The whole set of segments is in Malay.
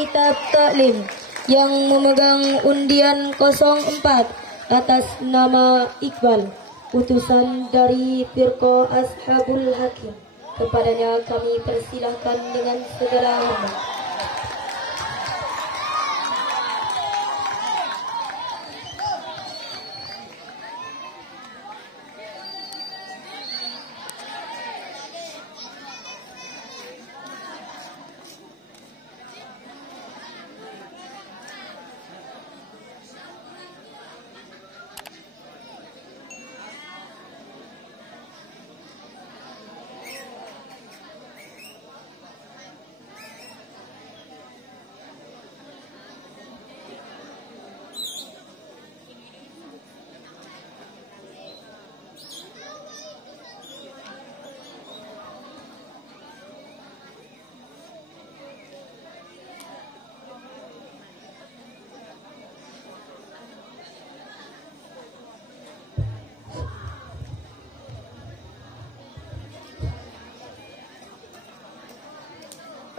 kitab taklim yang memegang undian 04 atas nama Iqbal, utusan dari Firqa Ashabul Hakim. Kepadanya kami persilahkan dengan segala hormat.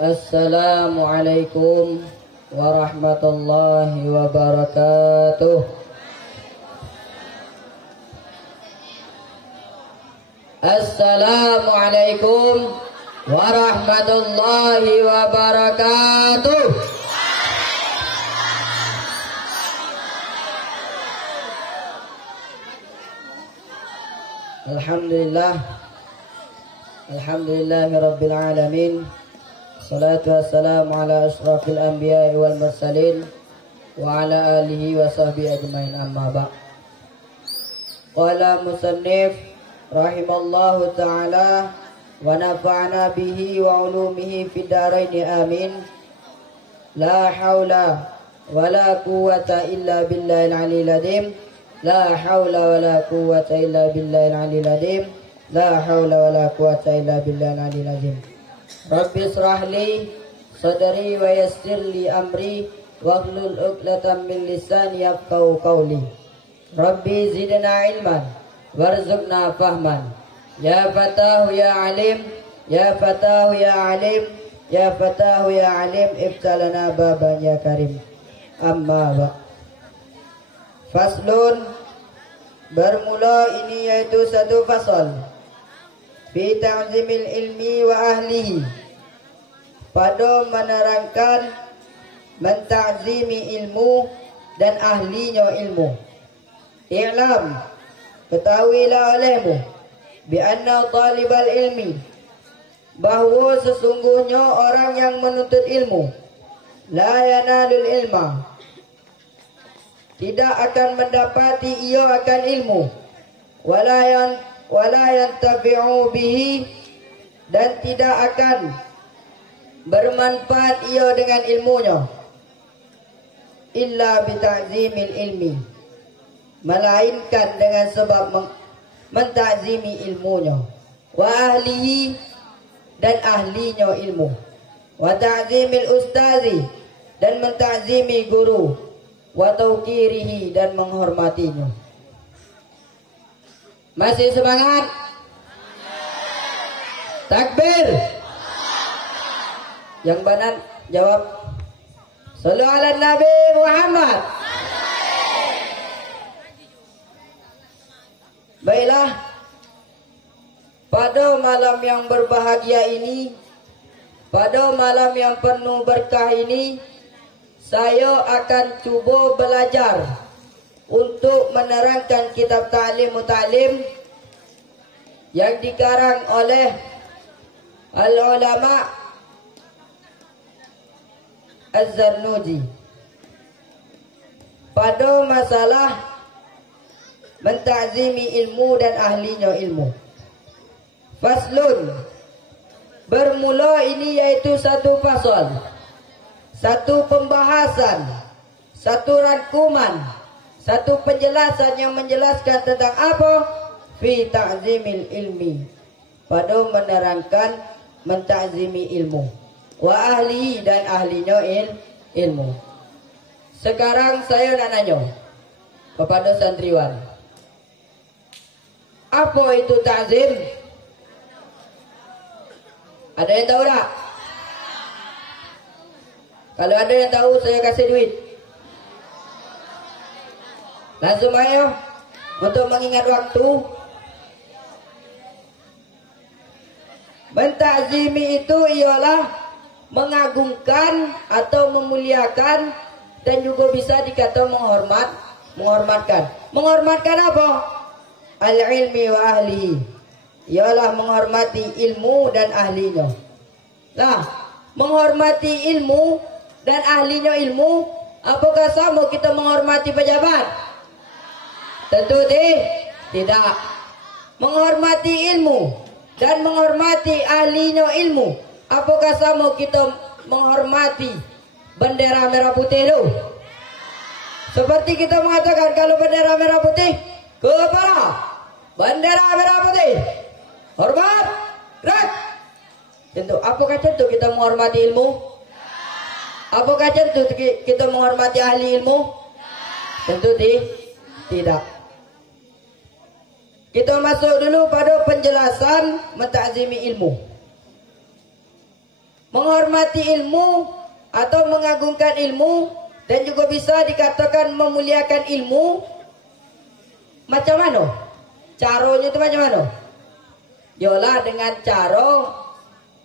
Assalamualaikum warahmatullahi wabarakatuh. Assalamualaikum warahmatullahi wabarakatuh. Alhamdulillahirabbil alamin. Salatu wassalamu ala ashrafil anbiya'i wal mursalin wa ala alihi wa sahbihi ajmain, amma ba'. Qala musannif rahimallahu ta'ala wa nafa'ana bihi wa ulumihi fid dharaini amin. La hawla wa la quwwata illa billahil aliyyil azim. La hawla wa la quwwata illa billahil aliyyil azim. La hawla wa la quwwata illa billahil aliyyil azim. Rabbi israh li sadri wa yassir li amri wahlul 'uqdatam min lisani yafqahu qawli. Rabbi zidna ilman warzuqna fahman. Ya fatahu ya alim, ya fatahu ya alim, ya fatahu ya alim, iftalana baban ya karim. Amma ba. Faslun, bermula ini yaitu satu fasal fi ta'zimil ilmi wa ahlihi, pada menerangkan menta'zimi ilmu dan ahlinya ilmu. I'lam, ketahuilah olehmu, bi anna talibal ilmi, bahawa sesungguhnya orang yang menuntut ilmu, la yanalul ilma, tidak akan mendapati ia akan ilmu, wala yantafi'u bihi, dan tidak akan bermanfaat ia dengan ilmunya, illa bita'zimil ilmi, melainkan dengan sebab menta'zimi ilmunya, wa ahlihi, dan ahlinya ilmu, wa ta'zimil ustazi, dan menta'zimi guru, wa tauqirihi, dan menghormatinya. Masih semangat? Takbir. Yang banan jawab, Sallu ala Nabi Muhammad. Baiklah, pada malam yang berbahagia ini, pada malam yang penuh berkah ini, saya akan cuba belajar untuk menerangkan kitab Ta'lim Muta'lim yang dikarang oleh al-ulama Az-Zarnuji pada masalah menta'zimi ilmu dan ahlinya ilmu. Faslun, bermula ini yaitu satu fasal, satu pembahasan, satu rangkuman, satu penjelasan yang menjelaskan tentang apa? Fi ta'zimil ilmi, pada menerangkan menta'zimi ilmu, wa ahli, dan ahlinya ilmu. Sekarang saya nak nanya kepada santriwan, apa itu ta'zim? Ada yang tahu tak? Kalau ada yang tahu saya kasih duit. Langsung ayo untuk mengingat waktu. Mentakzimi itu ialah mengagungkan atau memuliakan dan juga bisa dikata menghormatkan. Menghormatkan apa? Al-ilmi wa ahli. Ialah menghormati ilmu dan ahlinya. Nah, menghormati ilmu dan ahlinya ilmu, apakah sama kita menghormati pejabat? Tentu tidak. Menghormati ilmu dan menghormati ahlinya ilmu, apakah sama kita menghormati bendera merah putih itu? Seperti kita mengatakan kalau bendera merah putih, kepala bendera merah putih, hormat, gerak. Tentu, apakah tentu kita menghormati ilmu? Apakah tentu kita menghormati ahli ilmu? Tentu tidak. Kita masuk dulu pada penjelasan mentakzimi ilmu. Menghormati ilmu atau mengagungkan ilmu dan juga bisa dikatakan memuliakan ilmu. Macam mana? Caranya itu macam mana? Yalah dengan cara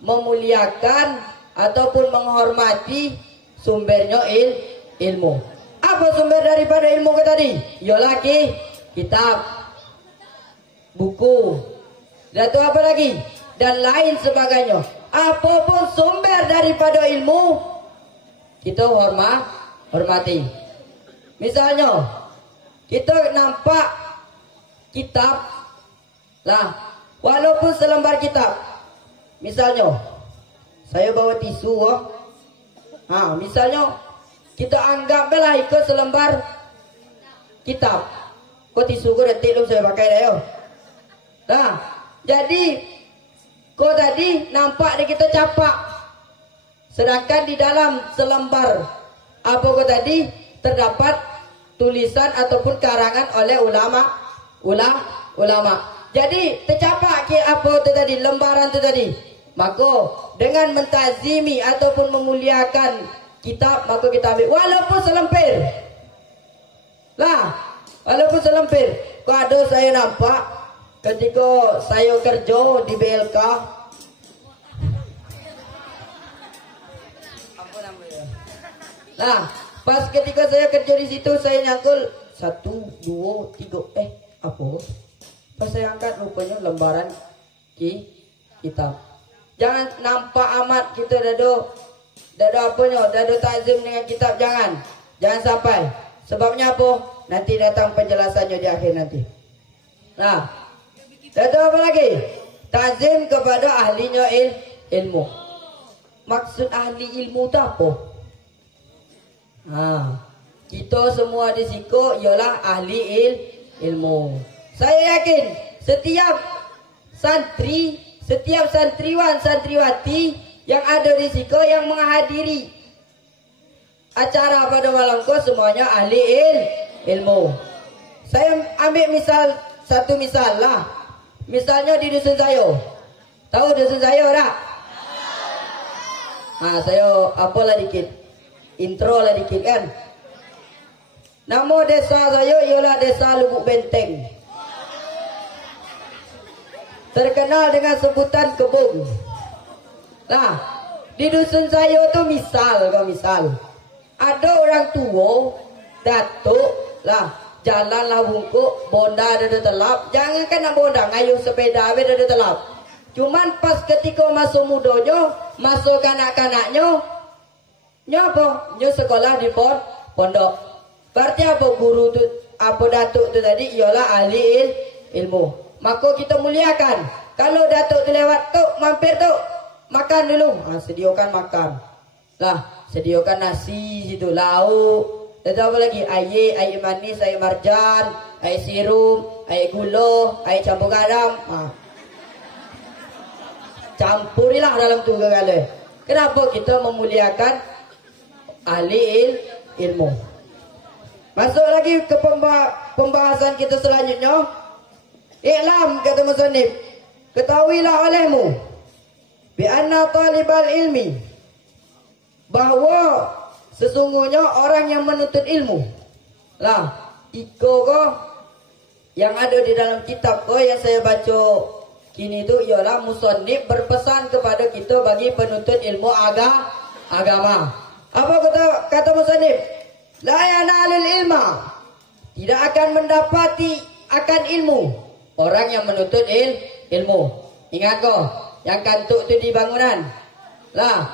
memuliakan ataupun menghormati sumbernya ilmu. Apa sumber daripada ilmu ke tadi? Yalah kitab, buku, dan itu apa lagi? Dan lain sebagainya. Apapun sumber daripada ilmu, kita hormati. Misalnya, kita nampak kitab, lah, walaupun selembar kitab. Misalnya, saya bawa tisu, misalnya, kita anggaplah ikut selembar kitab. Kok tisu gue detik lu saya pakai dah yo. Nah, jadi kau tadi nampak di kita capak, sedangkan di dalam selembar apa kau tadi terdapat tulisan ataupun karangan oleh ulama. Jadi tercapak ke apa itu tadi, lembaran itu tadi. Maka dengan mentazimi ataupun memuliakan kitab, maka kita ambil walaupun selempir. Lah, walaupun selempir. Kau ada saya nampak ketika saya kerja di BLK, nah pas ketika saya kerja di situ saya nyangkul 1, 2, 3, apa? Pas saya angkat rupanya lembaran kitab. Jangan nampak amat kita dado apanya, dado takzim dengan kitab, jangan sampai. Sebabnya apa? Nanti datang penjelasannya di akhir nanti. Nah, itu apa lagi? Takzim kepada ahlinya ilmu. Maksud ahli ilmu itu apa? Kita semua di sini ialah ahli ilmu. Saya yakin setiap santri, setiap santriwan, santriwati yang ada di sini yang menghadiri acara pada malam ko semuanya ahli ilmu. Saya ambil satu misal lah. Misalnya di dusun saya. Tahu dusun saya tak? Saya apalah dikit. Intro lah dikit kan. Nama desa saya ialah Desa Lubuk Benteng. Terkenal dengan sebutan kebun. Nah, di dusun saya tu misal. Ada orang tua, datuk lah. Jalanlah bungkuk, bonda ada telap. Jangan kan nak bonda, ngayuh sepeda ada telap. Cuman pas ketika masuk mudanya, masuk kanak-kanaknya, apa? Nyo sekolah di pondok. Berarti apa guru tu, apa datuk tu tadi ialah ahli ilmu. Maka kita muliakan. Kalau datuk tu lewat tu, mampir tu, makan dulu. Sediakan makan. Lah, sediakan nasi situ, lauk. Dan apa lagi? Air manis, air marjan, air sirup, air gula, air campur garam. Campurilah dalam tu segala. Kenapa kita memuliakan ahli ilmu? Masuk lagi ke pembahasan kita selanjutnya. I'lam, kata musannif, ketahuilah olehmu bi anna talibal ilmi, bahawa Sesungguhnya orang yang menuntut ilmu lah, iko ko yang ada di dalam kitab ko yang saya baca kini itu ialah musannif berpesan kepada kita bagi penuntut ilmu agama. Apa kata musannif? La yanalul ilma, tidak akan mendapati akan ilmu orang yang menuntut ilmu. Ingat ko, yang kantuk tu di bangunan. Lah,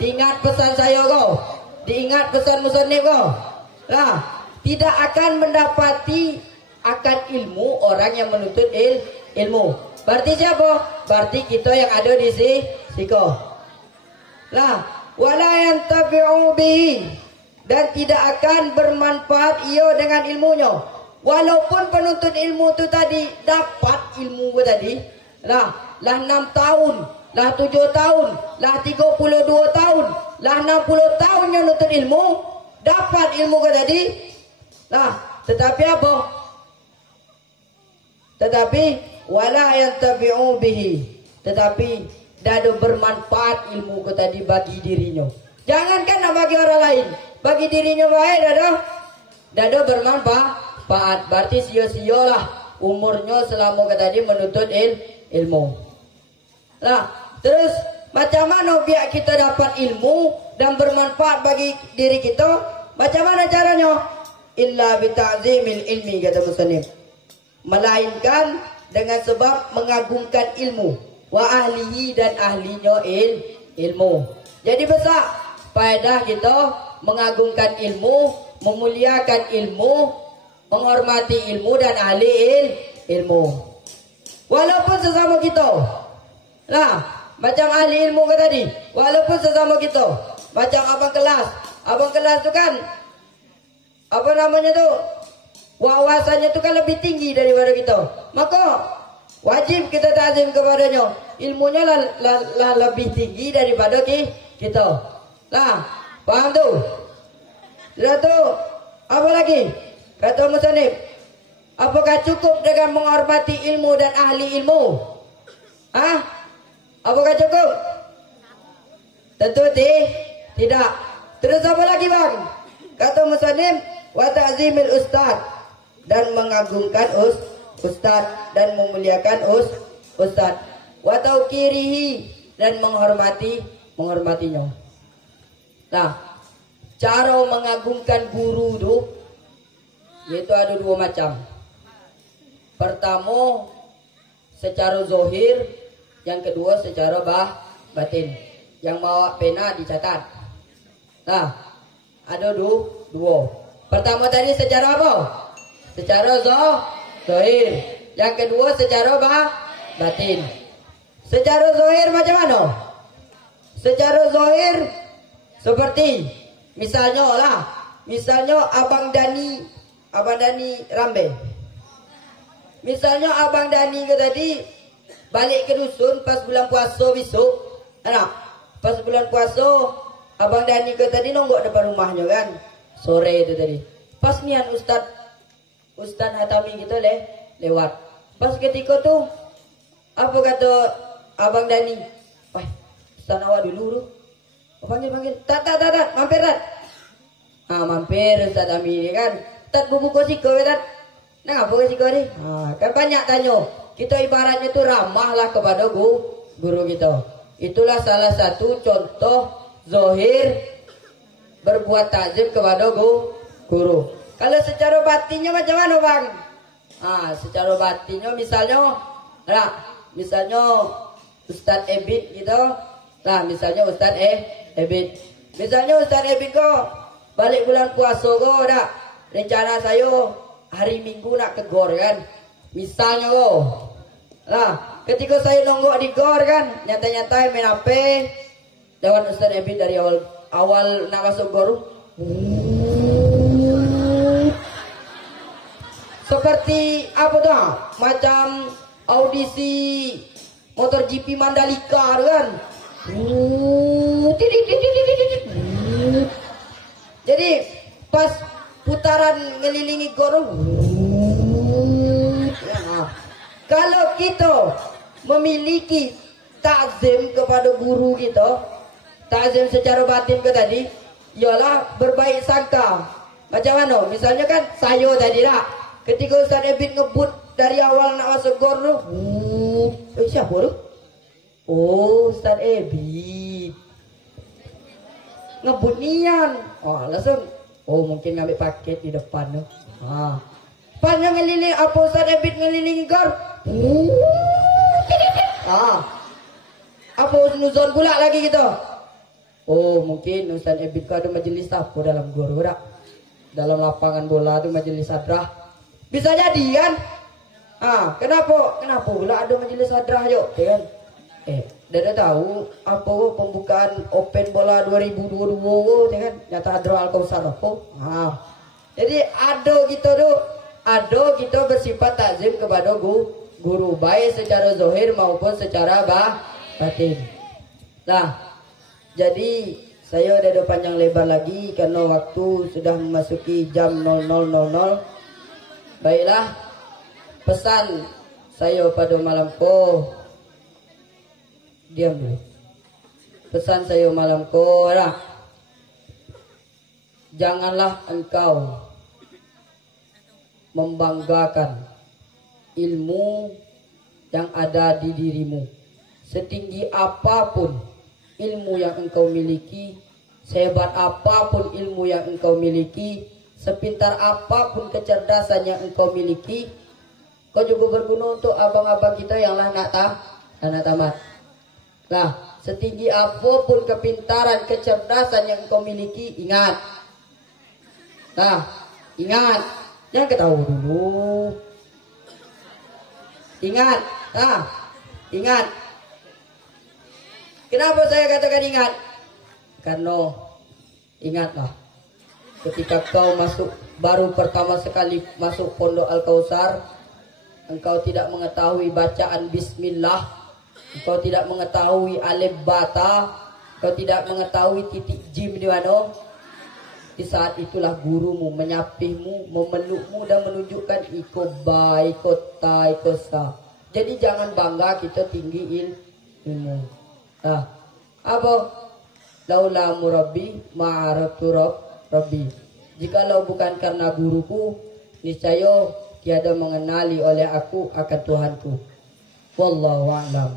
diingat pesan saya ko, diingat pesan musannif ko. Lah, tidak akan mendapati akan ilmu orang yang menuntut ilmu. Berarti siapa? Berarti kita yang ada di siko. Lah, wala yantafi'u bihi, dan tidak akan bermanfaat ia dengan ilmunya. Walaupun penuntut ilmu tu tadi dapat ilmu tadi, lah 6 tahun, lah 7 tahun, lah 32 tahun, lah 60 tahun yang nuntut ilmu, dapat ilmu tadi. Lah, tetapi apa? Tetapi wala yantafi'u bihi, tetapi tidak bermanfaat ilmu ku tadi bagi dirinya. Jangankan nak bagi orang lain, bagi dirinya baik tidak bermanfaat. Berarti sia-sialah umurnya selama ke tadi menuntut ilmu. Nah, terus macam mana biar kita dapat ilmu dan bermanfaat bagi diri kita? Macam mana caranya? Illa bita'zimil ilmi, kata musannif. Melainkan dengan sebab mengagungkan ilmu, wa ahlihi, dan ahlinya ilmu. Jadi besar faedah kita mengagungkan ilmu, memuliakan ilmu, menghormati ilmu dan ahli ilmu. Walaupun sesama kita. Nah, macam ahli ilmu ke tadi, walaupun sesama kita. Macam abang kelas. Abang kelas tu kan, apa namanya tu, wawasannya tu kan lebih tinggi daripada kita. Maka wajib kita ta'zim kepadanya. Ilmunya lah lebih tinggi daripada kita. Nah, faham tu? Sudah tu, apa lagi? Kata musannif, apakah cukup dengan menghormati ilmu dan ahli ilmu? Ah, apakah cukup? Tentu tidak. Terus apa lagi bang? Kata musannif, wa ta'zimil ustad, dan mengagungkan ustad dan memuliakan ustad. Wa tauqirihi, dan menghormatinya. Nah, cara mengagungkan guru tu yaitu ada 2 macam. Pertama secara zahir, yang kedua secara batin. Yang bawa pena dicatat. Nah, ada 2. Pertama tadi secara apa? Secara zahir. Yang kedua secara batin. Secara zahir macam mana? Secara zahir seperti misalnya Abang Dani Rambe. Misalnya Abang Dani ke tadi balik ke dusun pas bulan puasa besok. Pas bulan puasa Abang Dani ke tadi nonggok depan rumahnya kan. Sore itu tadi. Pas nian Ustaz Hatami gitu lewat. Pas ketika tu apa kata Abang Dani? Wah, Ustaz awak dulu. Panggil. Tak, mampir tak. Mampir Ustaz Ami kan. Tak buku kosiko kan. Nah, apa kosiko ni? Kan banyak tanya. Kita ibaratnya tu ramahlah kepada guru kita. Itulah salah satu contoh zahir berbuat takzim kepada guru. Kalau secara batinnya macam mana bang? Secara batinnya misalnya Ustaz Ebit gitu. Nah, misalnya Ustaz Ebit. Misalnya Ustaz Ebit kok balik bulan puasa kok dah. Rencana saya hari Minggu nak ke gor kan. Misalnya kok. Nah, ketika saya nonggok di gor kan, nyantai-nyantai main HP. Lewat Ustaz Ebit dari awal nak masuk gor. Seperti apa dah? Macam audisi motor GP Mandalika kan. Jadi pas putaran ngelilingi gor, kalau kita memiliki takzim kepada guru kita, takzim secara batin ke tadi, ialah berbaik sangka. Macam mana? Misalnya kan saya tadi lah, ketika Ustaz Ebit ngebut dari awal nak masuk gor tu, siapa tu? Oh, Ustaz Ebit ngebut nian. Oh, langsung mungkin ngambil paket di depan tu. Panjang ngeliling apa Ustaz Ebit ngelilingi gor. Apa nuzon pula lagi gitu. Oh, mungkin Ustaz Ebit ada majelis apa dalam gor tak? Dalam lapangan bola tu majelis sadrah. Bisa jadi kan? Kenapa pula ada majelis sadrah yuk, kan? Dah tahu apa pembukaan Open Bola 2022 kan? Nyata Hadra Al-Kausar apa? Jadi ada kita bersifat takzim kepada guru baik secara zahir maupun secara batin. Nah, jadi saya dah ada panjang lebar lagi karena waktu sudah memasuki jam 00.00. Baiklah, pesan saya pada malam diam dulu. Pesan saya malam janganlah engkau membanggakan ilmu yang ada di dirimu. Setinggi apapun ilmu yang engkau miliki, sehebat apapun ilmu yang engkau miliki, sepintar apapun kecerdasan yang engkau miliki, kau juga berguna untuk abang-abang kita yang lah nak tamat. Nah, setinggi apapun kepintaran, kecerdasan yang engkau miliki, ingat. Ingat. Jangan ketawa dulu. Ingat. Ingat. Kenapa saya katakan ingat? Karena ingatlah, ketika kau baru pertama sekali masuk Pondok Al-Kausar, engkau tidak mengetahui bacaan bismillah, engkau tidak mengetahui alif bata, engkau tidak mengetahui titik jim di mana. Di saat itulah gurumu menyapihmu, memelukmu dan menunjukkan iko ba, iko ta, iko sa. Jadi jangan bangga kita tinggi ilmu. Apa? Laula murabbi ma'aratu rabbi. Jikalau bukan karena guruku, niscaya tiada mengenali oleh aku akan Tuhanku. Wallahu a'lam.